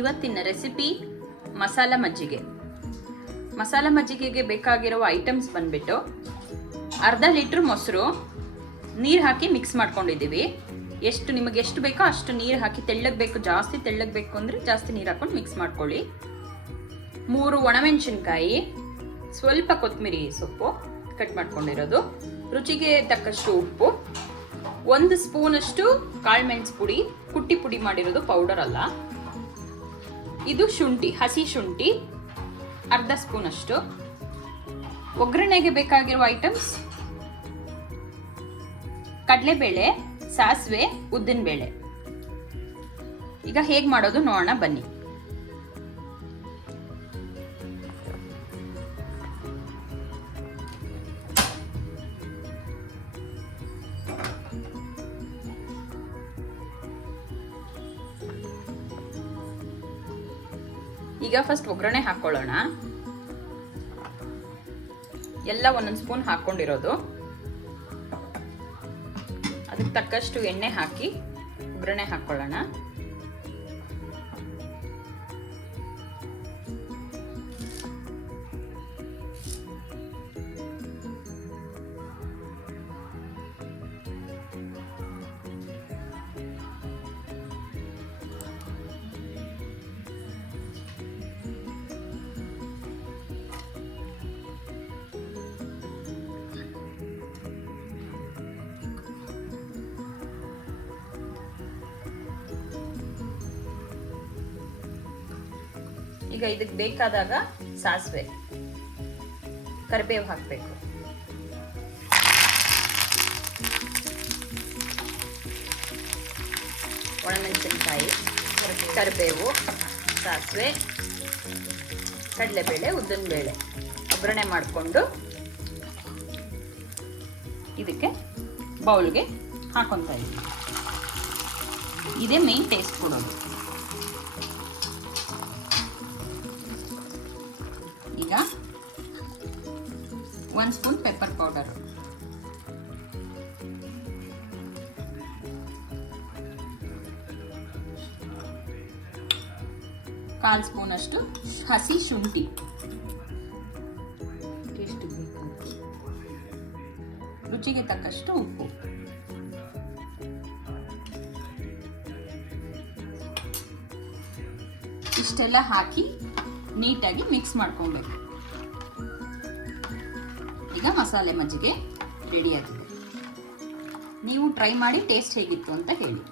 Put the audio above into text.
ಇವತ್ತಿನ ರೆಸಿಪಿ ಮಸಾಲ ಮಜ್ಜಿಗೆ. ಮಸಾಲ ಮಜ್ಜಿಗೆಗೆ ಬೇಕಾಗಿರುವ ಐಟಮ್ಸ್ ಬಂದ್ಬಿಟ್ಟು ಅರ್ಧ ಲೀಟ್ರ್ ಮೊಸರು ನೀರು ಹಾಕಿ ಮಿಕ್ಸ್ ಮಾಡ್ಕೊಂಡಿದ್ದೀವಿ. ನಿಮಗೆ ಎಷ್ಟು ಬೇಕೋ ಅಷ್ಟು ನೀರು ಹಾಕಿ, ತೆಳ್ಳಗೆ ಬೇಕು, ಜಾಸ್ತಿ ತೆಳ್ಳಗೆ ಬೇಕು ಅಂದರೆ ಜಾಸ್ತಿ ನೀರು ಹಾಕೊಂಡು ಮಿಕ್ಸ್ ಮಾಡ್ಕೊಳ್ಳಿ. 3 ಒಣಮೆಣಸಿನ್ಕಾಯಿ, ಸ್ವಲ್ಪ ಕೊತ್ತಂಬರಿ ಸೊಪ್ಪು ಕಟ್ ಮಾಡ್ಕೊಂಡಿರೋದು, ರುಚಿಗೆ ತಕ್ಕಷ್ಟು ಉಪ್ಪು, 1 ಸ್ಪೂನಷ್ಟು ಕಾಳುಮೆಣಸು ಪುಡಿ, ಕುಟ್ಟಿ ಪುಡಿ ಮಾಡಿರೋದು, ಪೌಡರ್ ಅಲ್ಲ. ಇದು ಶುಂಠಿ, ಹಸಿ ಶುಂಠಿ ಅರ್ಧ ಸ್ಪೂನಷ್ಟು. ಒಗ್ಗರಣೆಗೆ ಬೇಕಾಗಿರುವ ಐಟಮ್ಸ್ ಕಡಲೆಬೇಳೆ, ಸಾಸಿವೆ, ಉದ್ದಿನಬೇಳೆ. ಈಗ ಹೇಗೆ ಮಾಡೋದು ನೋಡೋಣ ಬನ್ನಿ. ಈಗ ಫಸ್ಟ್ ಒಗ್ಗರಣೆ ಹಾಕೊಳ್ಳೋಣ. ಎಲ್ಲ 1 ಸ್ಪೂನ್ ಹಾಕೊಂಡಿರೋದು. ಅದಕ್ಕೆ ತಕ್ಕಷ್ಟು ಎಣ್ಣೆ ಹಾಕಿ ಒಗ್ಗರಣೆ ಹಾಕೊಳ್ಳೋಣ. ಈಗ ಇದಕ್ಕೆ ಬೇಕಾದಾಗ ಸಾಸಿವೆ, ಕರಿಬೇವು ಹಾಕಬೇಕು. ಒಣಮೆಣಸಿನಕಾಯಿ, ಕರಿಬೇವು, ಸಾಸಿವೆ, ಕಡಲೆಬೇಳೆ, ಉದ್ದಿನಬೇಳೆ ಒಗ್ಗರಣೆ ಮಾಡಿಕೊಂಡು ಇದಕ್ಕೆ ಬೌಲ್ಗೆ ಹಾಕೊತಾ ಇದ್ದೀವಿ. ಇದೇ ಮೇನ್ ಟೇಸ್ಟ್ ಕೊಡೋದು. ಈಗ 1 ಸ್ಪೂನ್ ಪೆಪ್ಪರ್ ಪೌಡರ್, ಕಾಲ್ ಸ್ಪೂನ್ ಅಷ್ಟು ಹಸಿ ಶುಂಠಿ, ಟೇಸ್ಟ್ ಬೇಕು, ರುಚಿಗೆ ತಕ್ಕಷ್ಟು ಉಪ್ಪು, ಇಷ್ಟೆಲ್ಲ ಹಾಕಿ ನೀಟಾಗಿ ಮಿಕ್ಸ್ ಮಾಡ್ಕೊಳ್ಬೇಕು. ಈಗ ಮಸಾಲೆ ಮಜ್ಜಿಗೆ ರೆಡಿ ಆಗಿದೆ. ನೀವು ಟ್ರೈ ಮಾಡಿ ಟೇಸ್ಟ್ ಹೇಗಿತ್ತು ಅಂತ ಹೇಳಿ.